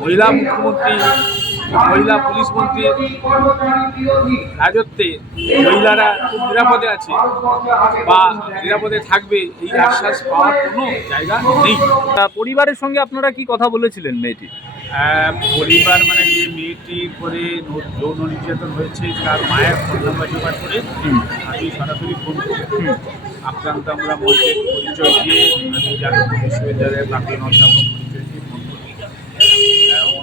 মহিলা মুখ্যমন্ত্রী মহিলা পুলিশ মন্ত্রী রাজত্বে মহিলারা খুব নিরাপদে আছে বা নিরাপদে থাকবে এই আশ্বাস পাওয়ার কোনো জায়গা নেই। পরিবারের সঙ্গে আপনারা কি কথা বলেছিলেন মেয়েটি? আহ, পরিবার মানে যে মেয়েটির করে যৌন নির্যাতন হয়েছে তার মায়ের ফোন নাম্বার জোগাড় করে আমি সরাসরি ফোন করি আক্রান্ত আমরা মঞ্চের পরিচয় দিয়ে আমি জাতীয় বিশ্ববিদ্যালয়ের প্রাক্তন অধ্যাপক পরিচয় দিয়ে ফোন করি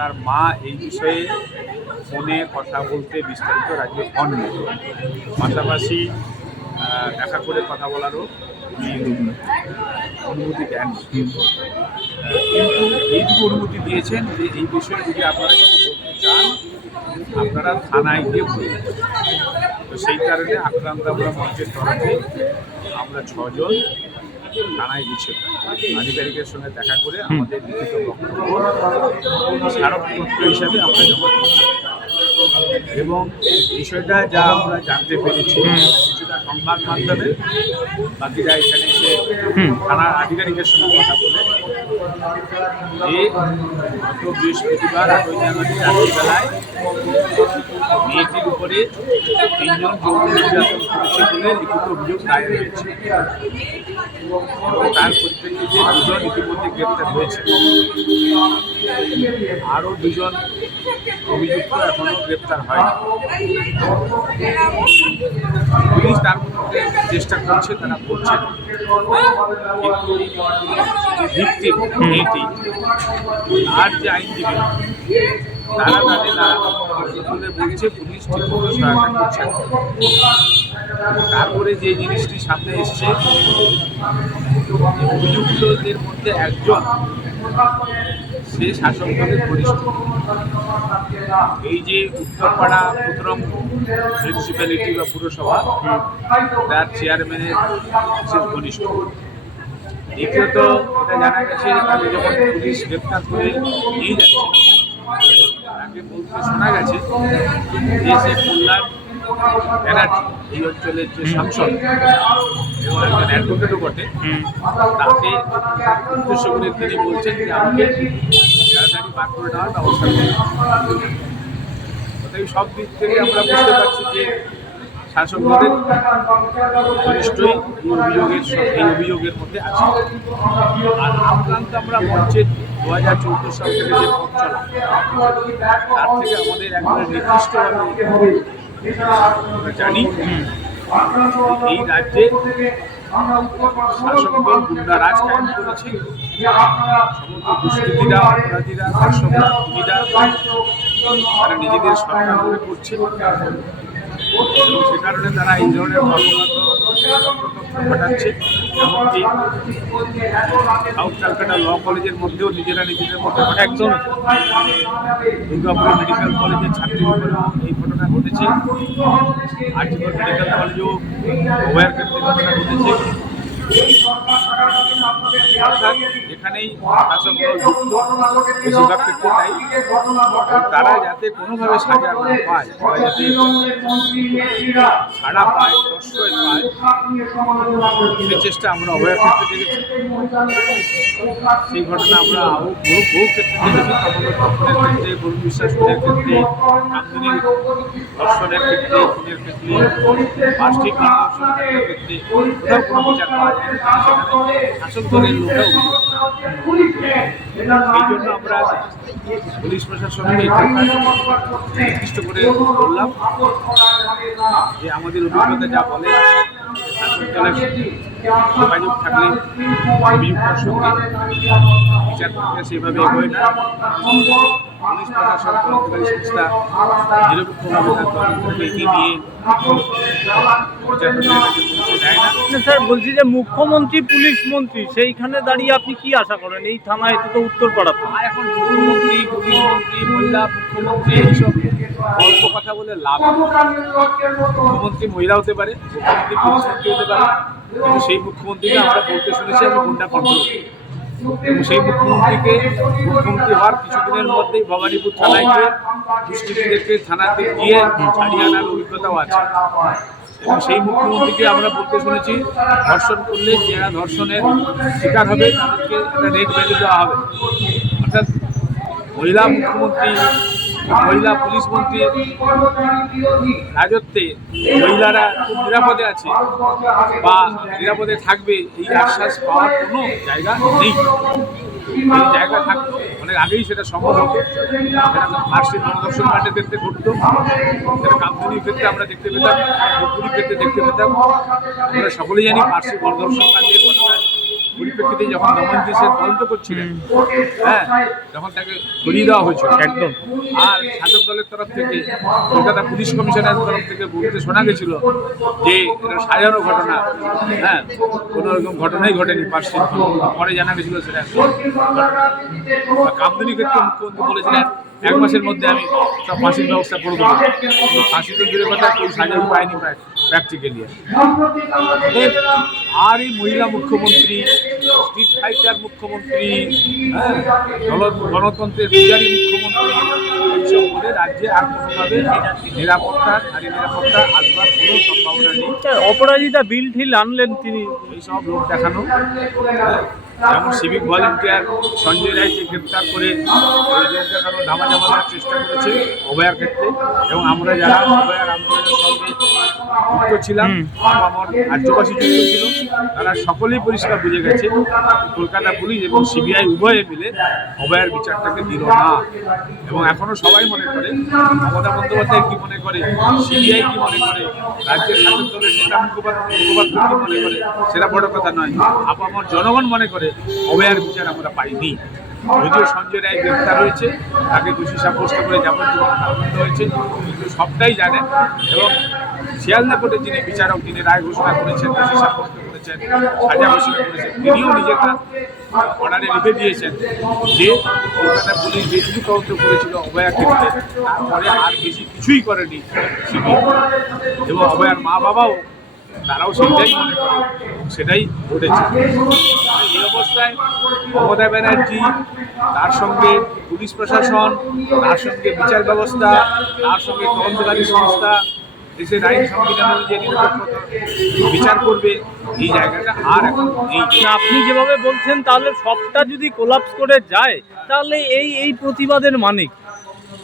আহ, ওনার মা এই বিষয়ে ফোনে কথা বলতে বিস্তারিত রাজ্যে নেই পাশাপাশি দেখা করে কথা বলারও অনুমতি দেন কিন্তু এইটুকু অনুমতি দিয়েছেন যে এই বিষয়ে যদি আপনারা কিছু বলতে চান আপনারা থানায় গিয়ে বলুন। তো সেই কারণে আক্রান্ত আমরা মঞ্চের তরফে আমরা ছজন থানায় গেছি আধিকারিকের সঙ্গে দেখা করে আমাদের লিখিত বক্তব্য স্মারকপত্র হিসাবে আমরা জমা এবং বিষয়টা যা আমরা জানতে পেরেছি কিছুটা সংবাদ মাধ্যমে বাকিরা এখানে এসে থানার আধিকারিকের সঙ্গে কথা বলে। যে গত বৃহস্পতিবার আটই জানুয়ারি রাত্রিবেলায় মেয়েটির উপরে তিনজন যৌন নির্যাতন করেছে বলে লিখিত অভিযোগ দায়ের হয়েছে। এবং তার পরিপ্রেক্ষিতে দুজন ইতিমধ্যে গ্রেপ্তার হয়েছে। আরও দুজন অভিযুক্ত এখনও গ্রেপ্তার হয়নি। পুলিশ তার মধ্যে চেষ্টা করছে তারা করছে কিন্তু ভিক্টিম মেয়েটি আর যে আইনজীবী তারা তাদের নানা পুলিশ ঠিকমতো সহায়তা করছে তারপরে যে জিনিসটি সামনে এসছে অভিযুক্তদের মধ্যে একজন, সে শাসক দলের ঘনিষ্ঠ এই যে উত্তরপাড়া প্রথম মিউনিসিপ্যালিটি বা পুরসভা, তার চেয়ারম্যানের বিশেষ ঘনিষ্ঠ দ্বিতীয়ত, এটা জানা গেছে তাকে যখন পুলিশ গ্রেপ্তার করে নিয়ে যাচ্ছে তাকে বলতে শোনা গেছে যে সে কল্যাণ ব্যানার্জি এই অঞ্চলের যে সাংসদ এবং একজন অ্যাডভোকেটও বটে তাকে উদ্দেশ্য করে তিনি বলছেন যে আমাকে তাড়াতাড়ি বার করে নেওয়ার ব্যবস্থা করুন। অতএব সব দিক থেকে আমরা বুঝতে পারছি যে শাসক দলের ঘনিষ্ঠই অভিযোগের এই অভিযোগের মধ্যে আছে। আর আক্রান্ত আমরা মঞ্চের দু হাজার চৌদ্দ সাল থেকে যে পথ চলা, তার থেকে আমাদের একবারে নির্দিষ্টভাবে জানি এই রাজ্যে শাসক তারা নিজেদের সরকার মনে করছে। সে কারণে তারা এই ধরনের কর্মকাণ্ড ঘটাচ্ছে। এমনকি সাউথ ক্যালকাটা ল কলেজের মধ্যেও নিজেরা নিজেদের মধ্যে একদম। দুর্গাপুর মেডিকেল কলেজের উপরেও এই ঘটনা ঘটেছে। আর্জিকর মেডিকেল কলেজেও ওভার ক্ষেত্রে ঘটনা ঘটেছে। অর্থাৎ যেখানেই শাসক দল যুক্ত বেশিরভাগ ক্ষেত্রে তাই। তারা যাতে কোনোভাবে সাজা না পায় যাতে ছাড়া পায়, প্রশ্রয় পায় সে চেষ্টা আমরা অভয়ের ক্ষেত্রে দেখেছি। সেই ঘটনা আমরা আরও বহু বহু ক্ষেত্রে দেখেছি। তখন ক্ষেত্রে গরু বিশ্বাস খুনের ক্ষেত্রে কামদিনী ধর্ষণের ক্ষেত্রে খুনের ক্ষেত্রে বার্ষিক ক্ষেত্রে কোথাও কোনো বিচার পাওয়া যায় শাসক দলের এই জন্য আমরা পুলিশ নির্দিষ্ট করে বললাম যে আমাদের অভিজ্ঞতা যা বলে যোগাযোগ থাকলে অভিযুক্তর বিচার প্রক্রিয়া সেভাবে এগোয় না পুলিশ প্রশাসন তদন্তকারী সংস্থা নিরপেক্ষভাবে তার নিয়ে স্যার বলছি যে মুখ্যমন্ত্রী পুলিশ মন্ত্রী সেইখানে দাঁড়িয়ে আপনি কি আশা করেন? এই থানায় এটা তো উত্তরপাড়া থানা আর এখন মুখ্যমন্ত্রী পুলিশ মন্ত্রী মহিলা মুখ্যমন্ত্রী এইসব গল্প কথা বলে লাভ মুখ্যমন্ত্রী মহিলা হতে পারে মুখ্যমন্ত্রী পুলিশ মন্ত্রী হতে পারে কিন্তু সেই মুখ্যমন্ত্রীকে আমরা বলতে শুনেছি আমি গুন্ডা কন্ট্রোল এবং সেই মুখ্যমন্ত্রীকে মুখ্যমন্ত্রী হওয়ার কিছুদিনের মধ্যেই ভবানীপুর থানায় গিয়ে দুষ্কৃতীদেরকে থানাতে গিয়ে ছাড়িয়ে আনার অভিজ্ঞতাও আছে। এবং সেই মুখ্যমন্ত্রীকে আমরা বলতে শুনেছি, ধর্ষণ করলে যারা ধর্ষণের শিকার হবে, তাদেরকে একটা রেট ভ্যালু দেওয়া হবে। অর্থাৎ মহিলা মুখ্যমন্ত্রী মহিলা পুলিশ মন্ত্রীর রাজত্বে মহিলারা নিরাপদে আছে বা নিরাপদে থাকবে এই আশ্বাস পাওয়ার কোনো জায়গা নেই। এই জায়গা থাকতো, অনেক আগেই সেটা সম্ভব হতো। সেটা মার্কশিট গণদর্শন মাঠে দেখতে ঘটতো। সেটা কামদুনির ক্ষেত্রে আমরা দেখতে পেতাম ক্ষেত্রে দেখতে পেতাম। আমরা সকলেই জানি পার্শ্বিক গণদর্শন কাণ্ডের ঘটনার পরিপ্রেক্ষিতে যখন দমন দেশের তদন্ত করছিলেন হ্যাঁ তখন তাকে সরিয়ে দেওয়া হয়েছিল একদম। আর শাসক দলের তরফ থেকে কলকাতা পুলিশ কমিশনের তরফ থেকে বলতে শোনা গেছিল যে এটা সাজানো ঘটনা হ্যাঁ কোনো রকম ঘটনাই ঘটেনি পার্শ্বিক পরে জানা গেছিল সেটা কামদুনি ক্ষেত্রে মুখ্যমন্ত্রী বলেছিলেন এক মাসের মধ্যে আমি সব ফাঁসির ব্যবস্থা করে দেবো। ফাঁসি তো দূরের কথা কেউ সাজাই পায়নি প্র্যাকটিক্যালি আর এই মহিলা মুখ্যমন্ত্রী স্ট্রিট ফাইটার মুখ্যমন্ত্রী হ্যাঁ, গণতন্ত্রের পূজারী মুখ্যমন্ত্রী এইসব বলে রাজ্যে আর কোনোভাবে নিরাপত্তা নারী নিরাপত্তা আসবার কোনো সম্ভাবনা নেই। অপরাজিতা বিল ঠিল আনলেন তিনি। এইসব লোক দেখানো হ্যাঁ, যেমন সিভিক ভলেন্টিয়ার সঞ্জয় রায়কে গ্রেপ্তার করে ধামা জামানোর চেষ্টা করেছে অভয়ার ক্ষেত্রে। এবং আমরা যারা অভয়ার আন্দোলনের সঙ্গে যুক্ত ছিলাম। আমার রাজ্যবাসী যুক্ত ছিল। তারা সকলেই পরিষ্কার বুঝে গেছে কলকাতা পুলিশ এবং সিবিআই উভয়ে মিলে অভয়ার বিচারটাকে দিল না। এবং এখনও সবাই মনে করে মমতা বন্দ্যোপাধ্যায় কি মনে করে সিবিআই কি মনে করে রাজ্যের শাসক দলের নেতা কি মনে করে সেটা বড় কথা নয়। আপামর জনগণ মনে করে অভয়ার বিচার আমরা পাইনি। যদিও সঞ্জয় রায় গ্রেপ্তার হয়েছে তাকে দোষী সাব্যস্ত করে যাবজ্জীবন কারাদণ্ড হয়েছে কিন্তু সবটাই জানেন এবং শিয়ালদা কোর্টে যিনি বিচারক, তিনি রায় ঘোষণা করেছেন, দোষী সাব্যস্ত করেছেন সাজা ঘোষণা করেছেন, তিনিও নিজে তার অর্ডারে লিখে দিয়েছেন যে কলকাতা পুলিশ যেটুকু তদন্ত করেছিল অভয়া ক্ষেত্রে। তারপরে আর বেশি কিছুই করেনি সিবিআই। এবং অভয়ার মা বাবাও, তারাও সেটাই মনে করে, সেটাই ঘটেছে। এই অবস্থায় মমতা ব্যানার্জি, তার সঙ্গে পুলিশ প্রশাসন, তার সঙ্গে বিচার ব্যবস্থা, তার সঙ্গে তদন্তকারী সংস্থা দেশের আইন সংবিধান অনুযায়ী বিচার করবে এই জায়গাটা আর এখন নেই। না, আপনি যেভাবে বলছেন তাহলে সবটা যদি কোলাপস করে যায় তাহলে এই এই প্রতিবাদের মানে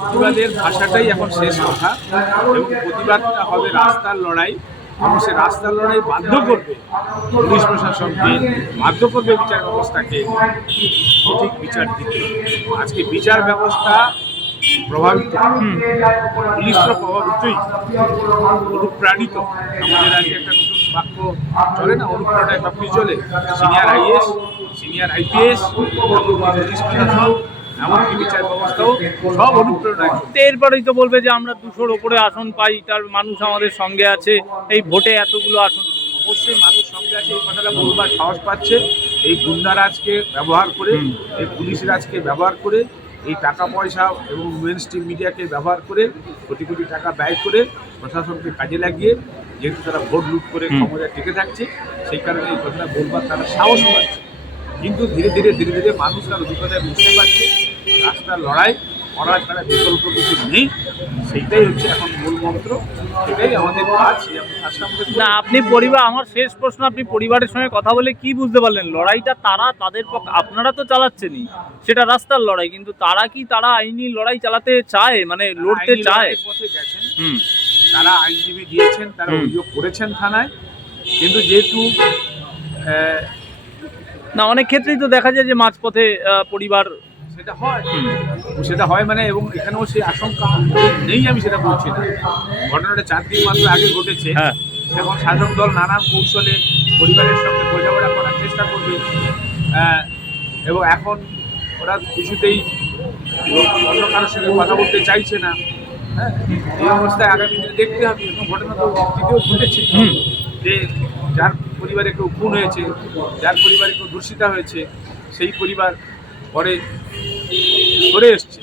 প্রতিবাদের ভাষাটাই এখন শেষ কথা এবং প্রতিবাদটা হবে রাস্তার লড়াই। এবং সে রাস্তার লড়াই বাধ্য করবে পুলিশ প্রশাসনকে বাধ্য করবে বিচার ব্যবস্থাকে। সঠিক বিচার দিতে। আজকে বিচার ব্যবস্থা প্রভাবিত পুলিশ প্রভাবিতই অনুপ্রাণিত। আমাদের আজকে একটা নতুন বাক্য চলে না অনুপ্রেরণায় সব কিছু চলে senior IAS senior IPS police প্রশাসন এমনকি বিচার ব্যবস্থাও সব অনুপ্রেরণায় এরপরেই তো বলবে যে আমরা দুশোর ওপরে আসন পাই তার মানুষ আমাদের সঙ্গে আছে এই ভোটে এতগুলো আসন। অবশ্যই মানুষ সঙ্গে আছে এই কথাটা বলবার সাহস পাচ্ছে। এই গুন্ডারাজকে ব্যবহার করে এই পুলিশ রাজকে ব্যবহার করে এই টাকা পয়সা এবং মেন স্ট্রিম মিডিয়াকে ব্যবহার করে কোটি কোটি টাকা ব্যয় করে প্রশাসনকে কাজে লাগিয়ে যেহেতু তারা ভোট লুট করে। ক্ষমতায় টিকে থাকছে সেই কারণে এই কথাটা বলবার তারা সাহস পাচ্ছে কিন্তু ধীরে ধীরে ধীরে ধীরে মানুষ তার অভিজ্ঞতায় বুঝতে পারছে রাস্তার লড়াই করার ছাড়া বিকল্প কিছু নেই। সেইটাই হচ্ছে এখন মূল মন্ত্র। সেটাই আমাদের কাজ। না আপনি পরিবার আমার শেষ প্রশ্ন আপনি পরিবারের সঙ্গে কথা বলে কি বুঝতে পারলেন? লড়াইটা তারা তাদের পক্ষে আপনারা তো চালাচ্ছেনই। সেটা রাস্তার লড়াই কিন্তু তারা কি তারা আইনি লড়াই চালাতে চায়? মানে লড়তে চায়। হুম। তারা আইনজীবী দিয়েছেন তারা অভিযোগ করেছেন থানায়। কিন্তু যেহেতু না অনেক ক্ষেত্রেই তো দেখা যায় যে মাঝপথে পরিবার সেটা হয়। সেটা হয় মানে এবং এখানেও সেই আশঙ্কা নেই আমি সেটা বলছি না। ঘটনাটা চার দিন মাত্র আগে ঘটেছে। হ্যাঁ। এখন শাসক দল নানান কৌশলে পরিবারের সঙ্গে বোঝাপড়া করার চেষ্টা করবে। এবং এখন ওরা কিছুতেই অন্য কারোর সঙ্গে কথা বলতে চাইছে না। হ্যাঁ এই অবস্থায় আগামী দিনে দেখতে হবে। এরকম ঘটনা তো অতীতেও ঘটেছে। যে যার পরিবারে কেউ খুন হয়েছে যার পরিবারে কেউ ধর্ষিতা হয়েছে সেই পরিবার পরে সরে এসছে।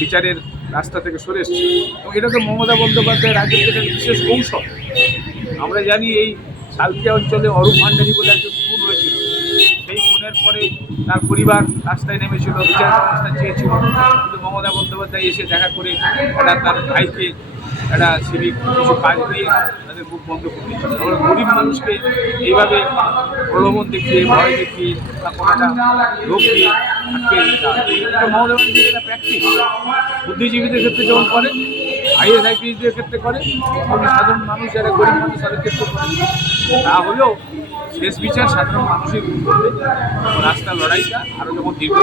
বিচারের রাস্তা থেকে সরে এসছে। এবং এটা তো মমতা বন্দ্যোপাধ্যায় রাজ্যের একটা বিশেষ কৌশল। আমরা জানি এই সালকিয়া অঞ্চলে অরূপ ভান্ডারী বলে একজন খুন হয়েছিল। সেই খুনের পরে তার পরিবার রাস্তায় নেমেছিল, বিচার ব্যবস্থা চেয়েছিল। কিন্তু মমতা বন্দ্যোপাধ্যায় এসে দেখা করে তার ভাইকে একটা সিভিক কিছু কাজ দিয়ে তাদের মুখ বন্ধ করতে হবে। আমরা গরিব মানুষকে এইভাবে প্রলোভন দেখিয়ে, ভয় দেখিয়ে বা কোনো একটা রোগ দিয়ে আটকে দিতে একটা প্র্যাকটিস বুদ্ধিজীবীদের ক্ষেত্রে যেমন করে আইএস আইপিএসদের ক্ষেত্রে করে সাধারণ মানুষ যারা গরিব মানুষ, তাদের ক্ষেত্রে করে। তা হলেও শেষ বিচার সাধারণ মানুষের রাস্তার লড়াইটা আরও যখন দীর্ঘ